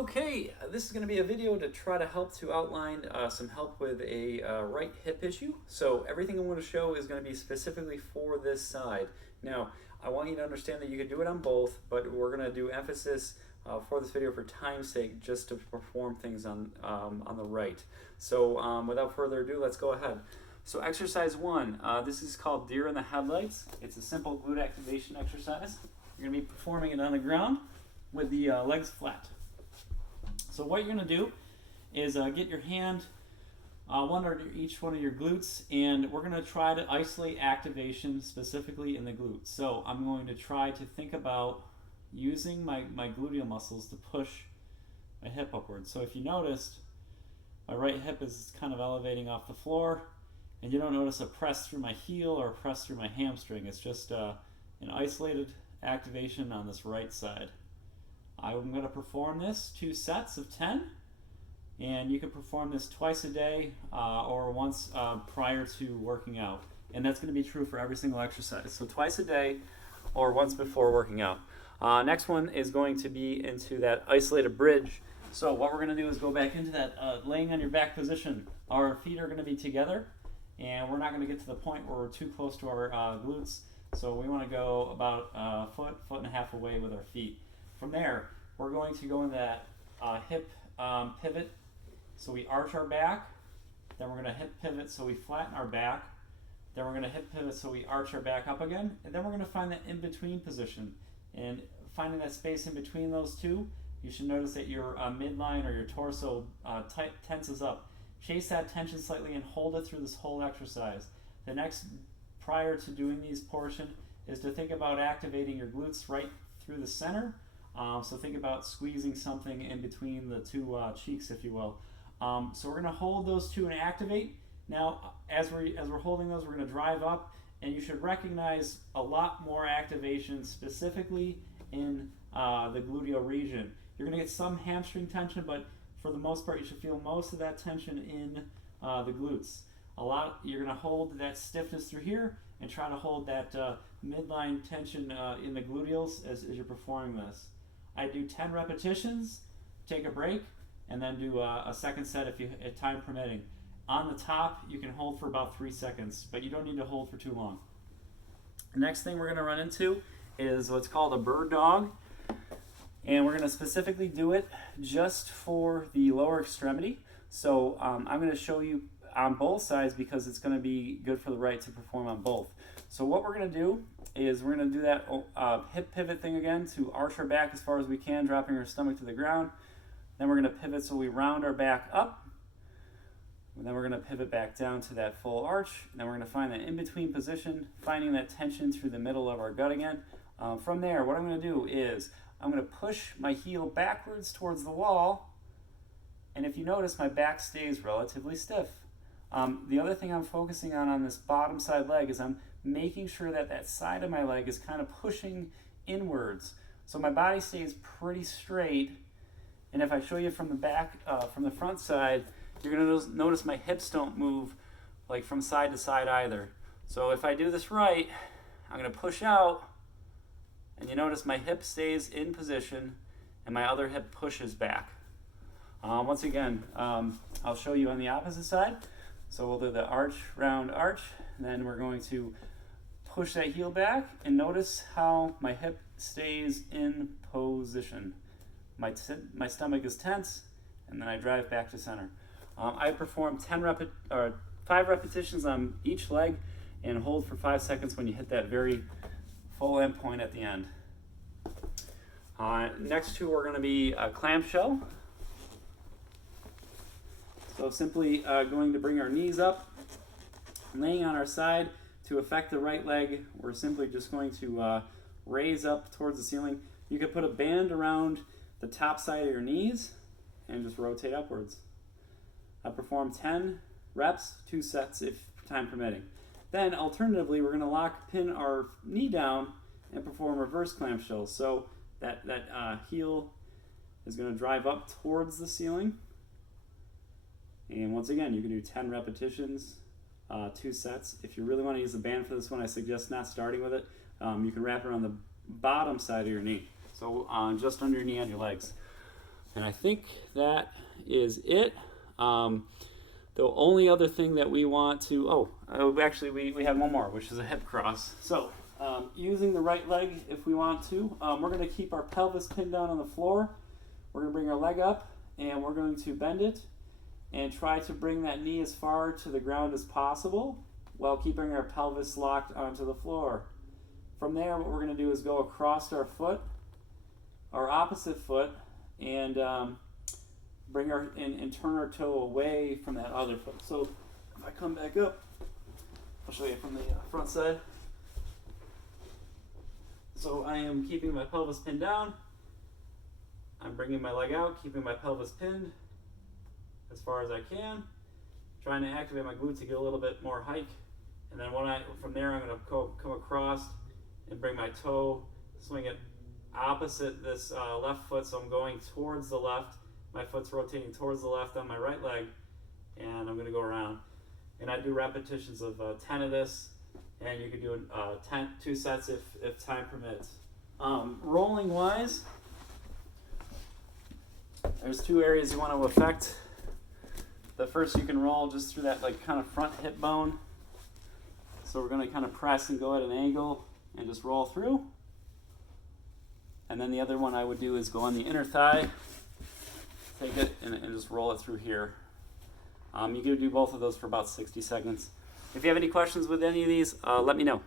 Okay, this is going to be a video to try to help to outline some help with a right hip issue. So everything I'm going to show is going to be specifically for this side. Now, I want you to understand that you can do it on both, but we're going to do emphasis for this video for time's sake, just to perform things on the right. So without further ado, let's go ahead. So exercise 1, this is called Deer in the Headlights. It's a simple glute activation exercise. You're going to be performing it on the ground with the legs flat. So what you're going to do is get your hand one under each one of your glutes, and we're going to try to isolate activation specifically in the glutes. So I'm going to try to think about using my gluteal muscles to push my hip upwards. So if you noticed, my right hip is kind of elevating off the floor, and you don't notice a press through my heel or a press through my hamstring. It's just an isolated activation on this right side. I'm going to perform this 2 sets of 10, and you can perform this twice a day or once prior to working out. And that's going to be true for every single exercise. So twice a day or once before working out. Next one is going to be into that isolated bridge. So what we're going to do is go back into that laying on your back position. Our feet are going to be together, and we're not going to get to the point where we're too close to our glutes. So we want to go about a foot and a half away with our feet. From there, we're going to go into that hip pivot, so we arch our back. Then we're going to hip pivot, so we flatten our back. Then we're going to hip pivot, so we arch our back up again. And then we're going to find that in-between position. And finding that space in between those two, you should notice that your midline or your torso tenses up. Chase that tension slightly and hold it through this whole exercise. The next, prior to doing these portion, is to think about activating your glutes right through the center. So think about squeezing something in between the two cheeks, if you will. So we're going to hold those two and activate. Now, as we're holding those, we're going to drive up, and you should recognize a lot more activation specifically in the gluteal region. You're going to get some hamstring tension, but for the most part, you should feel most of that tension in the glutes. You're going to hold that stiffness through here and try to hold that midline tension in the gluteals as you're performing this. I do 10 repetitions, take a break, and then do a second set if time permitting. On the top, you can hold for about 3 seconds, but you don't need to hold for too long. The next thing we're going to run into is what's called a bird dog, and we're going to specifically do it just for the lower extremity. So I'm going to show you on both sides because it's going to be good for the right to perform on both. So what we're going to do is we're going to do that hip pivot thing again to arch our back as far as we can, dropping our stomach to the ground. Then we're going to pivot so we round our back up. And then we're going to pivot back down to that full arch. And then we're going to find that in-between position, finding that tension through the middle of our gut again. From there, what I'm going to do is I'm going to push my heel backwards towards the wall. And if you notice, my back stays relatively stiff. The other thing I'm focusing on this bottom side leg is I'm making sure that that side of my leg is kind of pushing inwards. So my body stays pretty straight. And if I show you from the back, from the front side, you're going to notice my hips don't move like from side to side either. So if I do this right, I'm going to push out, and you notice my hip stays in position and my other hip pushes back. Once again, I'll show you on the opposite side. So we'll do the arch, round, arch, and then we're going to push that heel back, and notice how my hip stays in position. My stomach is tense, and then I drive back to center. I perform 5 repetitions on each leg and hold for 5 seconds when you hit that very full end point at the end. Next two are going to be a clamshell. So simply going to bring our knees up, laying on our side. To affect the right leg, we're simply just going to raise up towards the ceiling. You could put a band around the top side of your knees and just rotate upwards. I perform 10 reps, 2 sets if time permitting. Then alternatively, we're going to pin our knee down and perform reverse clamshells. So that heel is going to drive up towards the ceiling. And once again, you can do 10 repetitions, 2 sets. If you really want to use the band for this one, I suggest not starting with it. You can wrap it around the bottom side of your knee, so just under your knee on your legs. And I think that is it. The only other thing that we want to, actually we have one more, which is a hip cross. So using the right leg if we want to, we're going to keep our pelvis pinned down on the floor. We're going to bring our leg up and we're going to bend it and try to bring that knee as far to the ground as possible while keeping our pelvis locked onto the floor. From there, what we're going to do is go across our foot, our opposite foot, and bring our and turn our toe away from that other foot. So if I come back up, I'll show you from the front side. So I am keeping my pelvis pinned down. I'm bringing my leg out, keeping my pelvis pinned as far as I can, trying to activate my glutes to get a little bit more hike. And then from there, I'm going to come across and bring my toe, swing it opposite this left foot. So I'm going towards the left. My foot's rotating towards the left on my right leg, and I'm going to go around. And I do repetitions of 10 of this, and you can do 2 sets if time permits. Rolling wise, there's 2 areas you want to affect. The first, you can roll just through that kind of front hip bone. So we're going to kind of press and go at an angle and just roll through. And then the other one I would do is go on the inner thigh, take it and just roll it through here. You can do both of those for about 60 seconds. If you have any questions with any of these, let me know.